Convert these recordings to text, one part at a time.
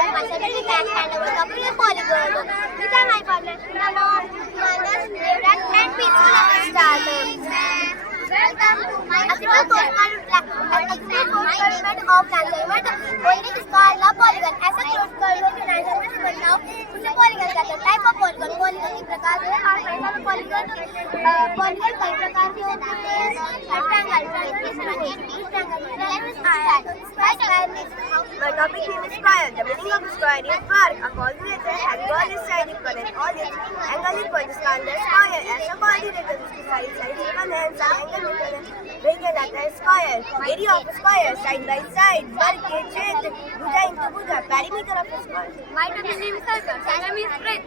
my secondary bank and our topic is polygon. These are my partners, Nano, Manas, Devran and Peaceful of Stardom. Welcome to my postcard of Lanzamat. Only this called La Polygon. As a postcard of Lanzamat, but now उसे polygon कहते हैं. Type of polygon. Polygon की प्रकार है. और type of polygon. Polygon कई प्रकार के होते हैं. My topic name is square. The meaning of square is square. A coordinator angle is side equal and all its angle equal is called the square. As a coordinator उसकी side equal है, some angle equal है. वही कहलाता है square. Area of a square side by side. वर्ग के क्षेत्र भुजा into भुजा. Perimeter of a square. My topic name is circle. Circle means breadth.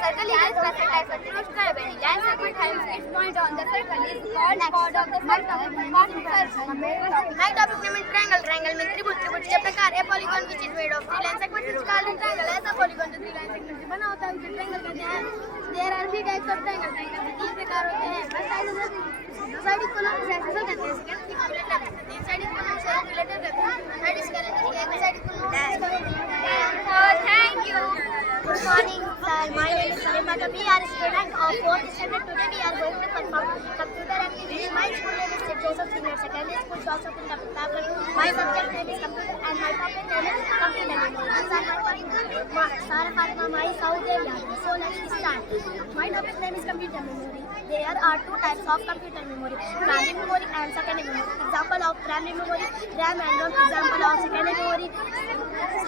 Circle is a special type of true square. When a line segment has its point on the circle is called chord of the circle. My topic name is triangle. Triangle means त्रिभुज. त्रिभुज के प्रकार है. Polygon which is made of three line segments is called a triangle. ऐसा polygon जो three line segments से बना होता है उसे triangle कहते हैं. There are three types of triangle. Triangle के तीन प्रकार होते हैं. First type is two side equilateral कहते हैं. Second equilateral. तीन side equilateral कहते हैं. Third is एक side equilateral. Thank you. Good morning, sir. My name is Sarimata. We are a student of 4th standard. Today we are going to perform computer activity. My school name is St. Joseph Senior Secondary School, Joseph in Tapal. My subject name is computer and my topic name is computer memory. These are my Sara Fatima, my Saudi Arabia. So let's start. My topic name is computer memory. There are two types of computer memory: primary memory and secondary memory. Example of primary memory: RAM and ROM. Example of secondary memory: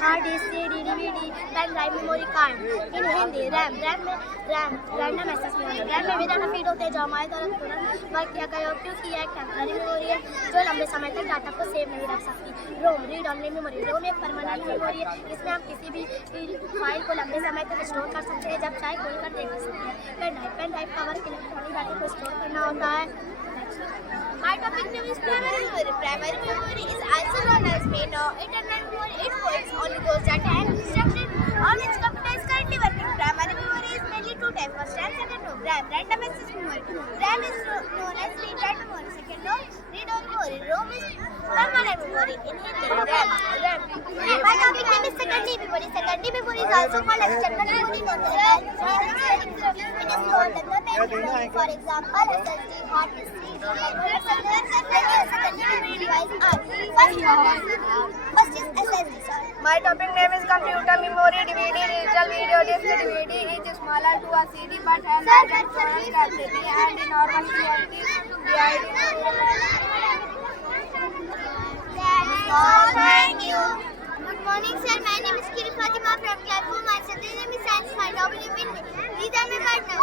hard disk, CD, DVD, pen drive, memory card. In Hindi, RAM में random access memory. RAM में data feed होते हैं जो हमारे तरफ तुरंत work किया गया क्योंकि यह एक टेम्पररी मेमोरी है जो लंबे समय तक डाटा को सेव नहीं रख सकती. रोम रीड ऑनली मेमोरी. रोम एक परमानेंट मेमोरी है. इसमें हम किसी भी फाइल को लंबे समय तक स्टोर कर सकते हैं जब चाहे खोल कर देख सकते हैं. पेन ड्राइव का वर्क इलेक्ट्रॉनिक डाटा को स्टोर करना होता है. My topic name is primary memory. Primary memory is also known as main or internal memory. It holds only those data and instructions on which computer is currently working. Primary memory is mainly two types. First and second row. RAM, random access memory. RAM is known as read-write memory. Second row, read-only memory. ROM is permanent memory. In Hindi, RAM. My topic name is secondary memory. Secondary memory is also called external memory. It is stored in the main memory. For example, SSD, hard disk, First is SSD, sir. My topic name is computer memory, DVD, digital video disc. DVD is smaller to a CD but has larger storage capacity and normal clarity. Thank you. Good morning, sir. My name is Kiri Fatima from class 4. My subject name is science. My topic is windmill. These are my partners.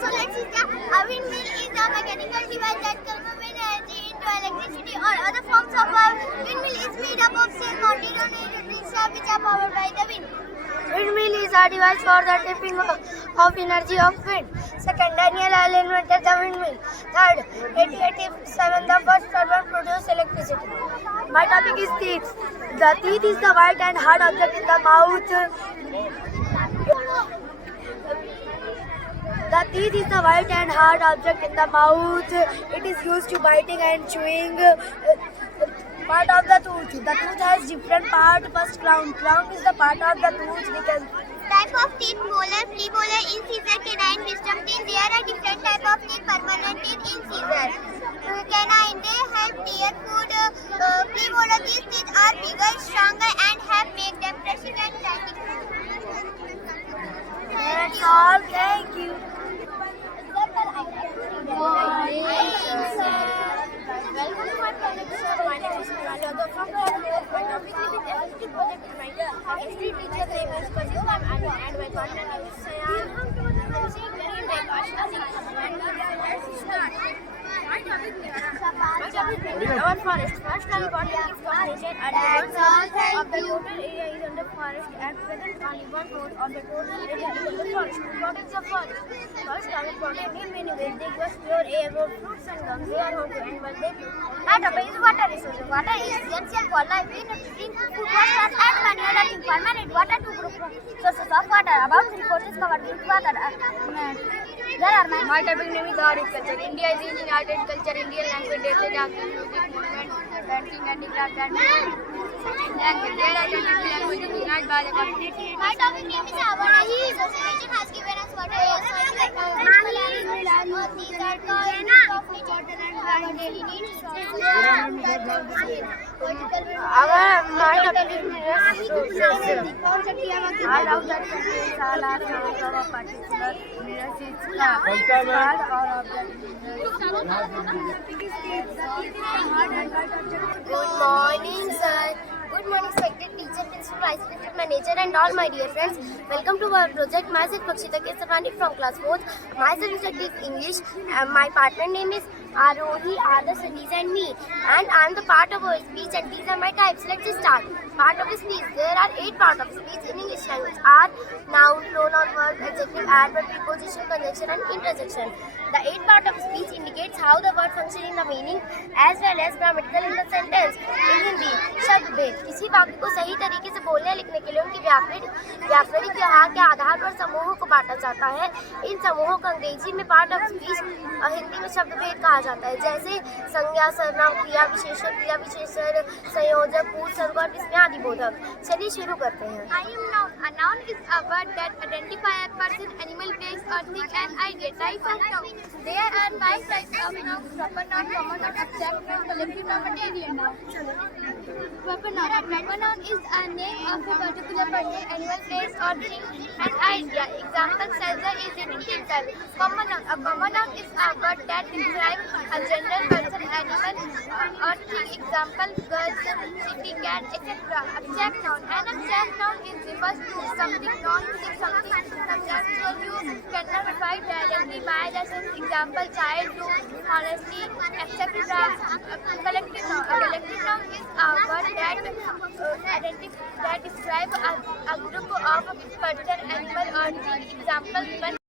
So let's see. A windmill is a mechanical device that converts energy into electricity or other forms of power. Windmill is made up of sails mounted on a rotating shaft which are powered by the wind. Windmill is a device for the tapping of energy of wind. Second, Daniel Hall invented the windmill. Third, 1887 the first turbine produced electricity. My topic is teeth. The teeth is the white and hard object in the mouth. The teeth is the white and hard object in the mouth. It is used to biting and chewing. Part of the tooth. The tooth has different parts. First, crown. Crown is the part of the tooth. We can Type of teeth: molar, premolar, incisor, canine, wisdom teeth. There are different type of teeth: permanent teeth, incisor. Canine, they help tear food. Premolar teeth are bigger, stronger, and have make them pressure and shining. That's all. Thank you. Welcome to my project, sir. My name is Pralada from Bangalore. My topic is with FST project in my history teacher name is Kajil and my partner name is Sayan. And she very big Ashna Singh. And let's start. My topic is our forest. First, I got a gift of nature and one of the total area is under forest. At present, only 1/4 of the total area is under forest. What is the forest? First, I got a many ways. They was pure air, road, fruits and gums. They are home to animals. They my topic is water resources. Water is essential for life. We need to drink food, wash clothes, and manual cooking. Permanent water to group sources of water. About 3/4 is covered with water. There are many. My topic name is Arabic culture. India is in united culture, Indian language, daily music, movement, painting, handicraft, and language. There are 22 languages united by the community. My topic name is Avanahi. Association has given us what we are saying like these are called coffee, water, and our daily needs. My topic is I love that country is all are because of a particular mirrors card or object. Good morning, sir. Good morning, respected teacher, principal, vice principal, manager, and all my dear friends. Welcome to our project. Myself, Pakshita Kesarwani from class 4th. My subject is English. My partner name is Arohi, Adarsh, Aliza, and me. And I am the part of our speech, and these are my types. Let's start. Part of the speech. There are 8 parts of speech in English language: are noun, pronoun, verb, adjective, adverb, preposition, conjunction, and interjection. The 8 part of speech indicates how the word function in the meaning as well as grammatical in the sentence. In Hindi, शब्द भेद किसी वाक्य को सही तरीके से बोलने लिखने के लिए उनकी व्याकरणिक व्यवहार के आधार पर समूहों को बांटा जाता है। इन समूहों को अंग्रेजी में पार्ट ऑफ स्पीच और हिंदी में शब्द भेद कहा जाता है, जैसे संज्ञा, सर्वनाम, क्रिया विशेषण, संयोजक, पूर्व, सर्ग और विस्मयादिबोधक। चलिए शुरू करते हैं। I am noun. A noun is a word that identifies a person, animal, place, or thing, an idea. Types of noun. There are 5 types of nouns: proper noun, common noun, abstract noun, collective noun, and area noun. Proper noun. A proper noun is a name of a particular person, animal, place, or thing, an idea. Example: Selja is eating pizza. Common noun. A common noun is a word that describes a general person, animal, or thing. Example: girls, city, cat, etc. Abstract noun. An abstract noun refers to something non-physical, something conceptual you cannot define directly by the sense. Example: child, room, honesty, etc. Collective noun. A collective noun is a word that describes a group of person, animal, or thing. Example: one